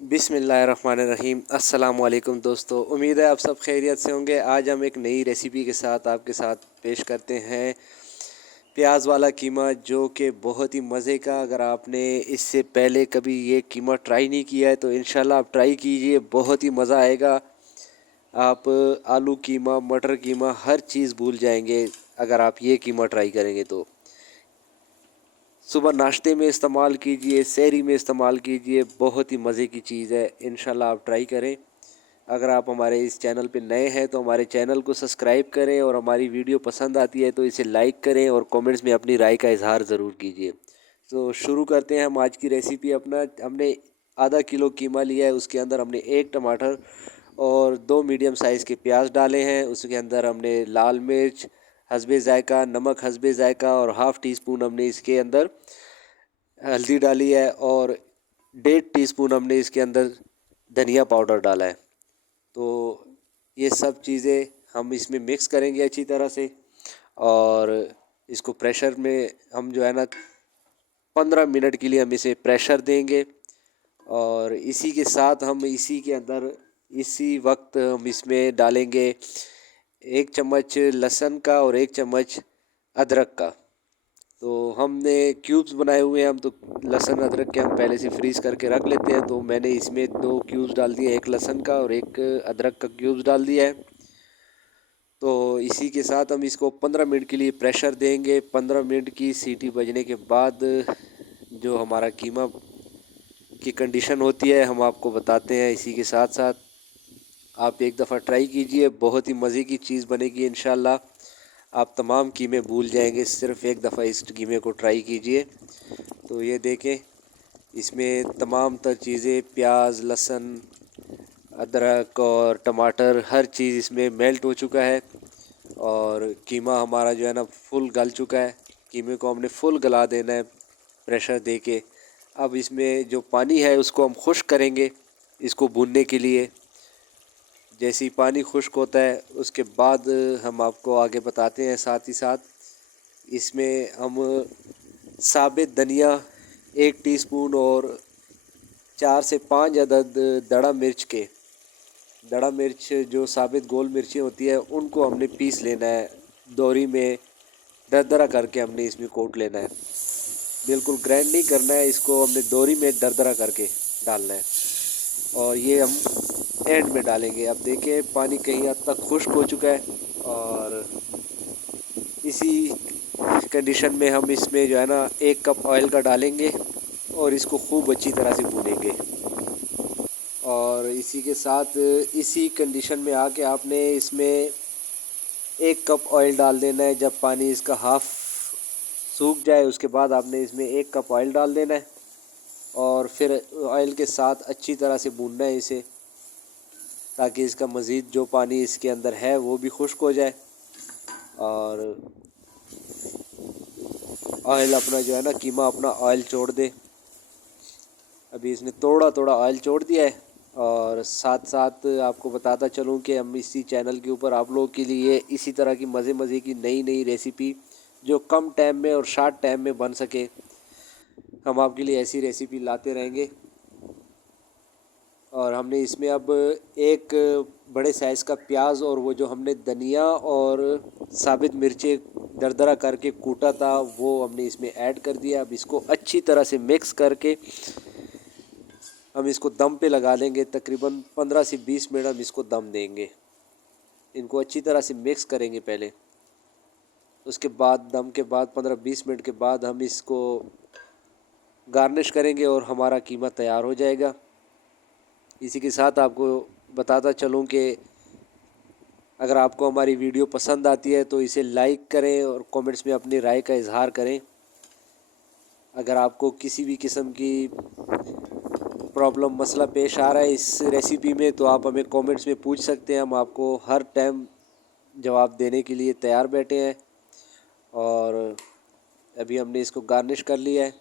बिस्मिल्लाहिर्रहमानिर्रहीम। अस्सलाम वालेकुम दोस्तों, उम्मीद है आप सब खैरियत से होंगे। आज हम एक नई रेसिपी के साथ आपके साथ पेश करते हैं प्याज वाला कीमा, जो कि बहुत ही मज़े का। अगर आपने इससे पहले कभी ये कीमा ट्राई नहीं किया है तो इंशाल्लाह आप ट्राई कीजिए, बहुत ही मज़ा आएगा। आप आलू कीमा, मटर कीमा, हर चीज़ भूल जाएंगे अगर आप ये कीमा ट्राई करेंगे तो। सुबह नाश्ते में इस्तेमाल कीजिए, सहरी में इस्तेमाल कीजिए, बहुत ही मज़े की चीज़ है। इंशाल्लाह आप ट्राई करें। अगर आप हमारे इस चैनल पे नए हैं तो हमारे चैनल को सब्सक्राइब करें, और हमारी वीडियो पसंद आती है तो इसे लाइक करें और कमेंट्स में अपनी राय का इजहार ज़रूर कीजिए। तो शुरू करते हैं हम आज की रेसिपी। हमने आधा किलो कीमा लिया है, उसके अंदर हमने एक टमाटर और दो मीडियम साइज़ के प्याज डाले हैं। उसके अंदर हमने लाल मिर्च हस्बे ज़ायका, नमक हस्बे ज़ायका, और हाफ़ टी स्पून हमने इसके अंदर हल्दी डाली है, और 1.5 टीस्पून हमने इसके अंदर धनिया पाउडर डाला है। तो ये सब चीज़ें हम इसमें मिक्स करेंगे अच्छी तरह से, और इसको प्रेशर में हम जो है ना 15 मिनट के लिए हम इसे प्रेशर देंगे। और इसी के साथ हम इसी वक्त हम इसमें डालेंगे 1 चम्मच लहसुन का और 1 चम्मच अदरक का। तो हमने क्यूब्स बनाए हुए हैं, हम तो लहसुन अदरक के हम पहले से फ्रीज़ करके रख लेते हैं। तो मैंने इसमें 2 क्यूब्स डाल दिए, एक लहसुन का और एक अदरक का क्यूब्स डाल दिया है। तो इसी के साथ हम इसको 15 मिनट के लिए प्रेशर देंगे। 15 मिनट की सीटी बजने के बाद जो हमारा कीमा की कंडीशन होती है हम आपको बताते हैं। इसी के साथ साथ आप एक दफ़ा ट्राई कीजिए, बहुत ही मज़े की चीज़ बनेगी इंशाल्लाह। आप तमाम कीमे भूल जाएंगे, सिर्फ़ एक दफ़ा इस कीमे को ट्राई कीजिए। तो ये देखें, इसमें तमाम तर चीज़ें, प्याज, लहसुन, अदरक और टमाटर, हर चीज़ इसमें मेल्ट हो चुका है, और कीमा हमारा जो है ना फुल गल चुका है। कीमे को हमने फुल गला देना है प्रेशर दे के। अब इसमें जो पानी है उसको हम खुश्क करेंगे इसको भूनने के लिए। जैसे ही पानी खुश्क होता है उसके बाद हम आपको आगे बताते हैं। साथ ही साथ इसमें हम साबित धनिया 1 टीस्पून और 4 से 5 अदद दड़ा मिर्च जो साबित गोल मिर्चें होती है उनको हमने पीस लेना है। दोरी में दरदरा करके हमने इसमें कोट लेना है, बिल्कुल ग्राइंड नहीं करना है इसको, हमने दोरी में दरदरा करके डालना है। और ये हम एंड में डालेंगे। अब देखिए पानी कहीं हद तक खुश्क हो चुका है, और इसी कंडीशन में हम इसमें जो है ना 1 कप ऑयल का डालेंगे और इसको खूब अच्छी तरह से भूनेंगे। और इसी के साथ इसी कंडीशन में आके आपने इसमें 1 कप ऑयल डाल देना है। जब पानी इसका हाफ़ सूख जाए उसके बाद आपने इसमें 1 कप ऑयल डाल देना है, और फिर ऑयल के साथ अच्छी तरह से भूनना है इसे, ताकि इसका मज़ीद जो पानी इसके अंदर है वो भी खुश्क हो जाए, और ऑयल अपना जो है ना कीमा अपना ऑयल छोड़ दे। अभी इसने थोड़ा थोड़ा ऑयल छोड़ दिया है। और साथ साथ आपको बताता चलूँ कि हम इसी चैनल के ऊपर आप लोगों के लिए इसी तरह की मज़े मज़े की नई नई रेसिपी जो कम टाइम में और शार्ट टाइम में बन सके, हम आपके लिए ऐसी रेसिपी लाते रहेंगे। और हमने इसमें अब एक बड़े साइज़ का प्याज और वो जो हमने धनिया और साबित मिर्चें दरदरा करके कूटा था वो हमने इसमें ऐड कर दिया। अब इसको अच्छी तरह से मिक्स करके हम इसको दम पे लगा देंगे। तकरीबन 15 से 20 मिनट हम इसको दम देंगे। इनको अच्छी तरह से मिक्स करेंगे पहले, उसके बाद दम के बाद 15-20 मिनट के बाद हम इसको गार्निश करेंगे और हमारा कीमा तैयार हो जाएगा। इसी के साथ आपको बताता चलूँ कि अगर आपको हमारी वीडियो पसंद आती है तो इसे लाइक करें और कमेंट्स में अपनी राय का इजहार करें। अगर आपको किसी भी किस्म की प्रॉब्लम मसला पेश आ रहा है इस रेसिपी में तो आप हमें कमेंट्स में पूछ सकते हैं, हम आपको हर टाइम जवाब देने के लिए तैयार बैठे हैं। और अभी हमने इसको गार्निश कर लिया है,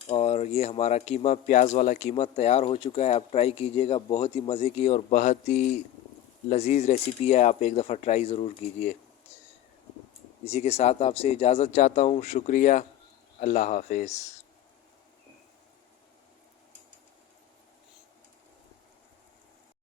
और ये हमारा कीमा, प्याज वाला कीमा तैयार हो चुका है। आप ट्राई कीजिएगा, बहुत ही मज़े की और बहुत ही लजीज रेसिपी है। आप एक दफ़ा ट्राई ज़रूर कीजिए। इसी के साथ आपसे इजाज़त चाहता हूँ। शुक्रिया। अल्लाह हाफ़िज़।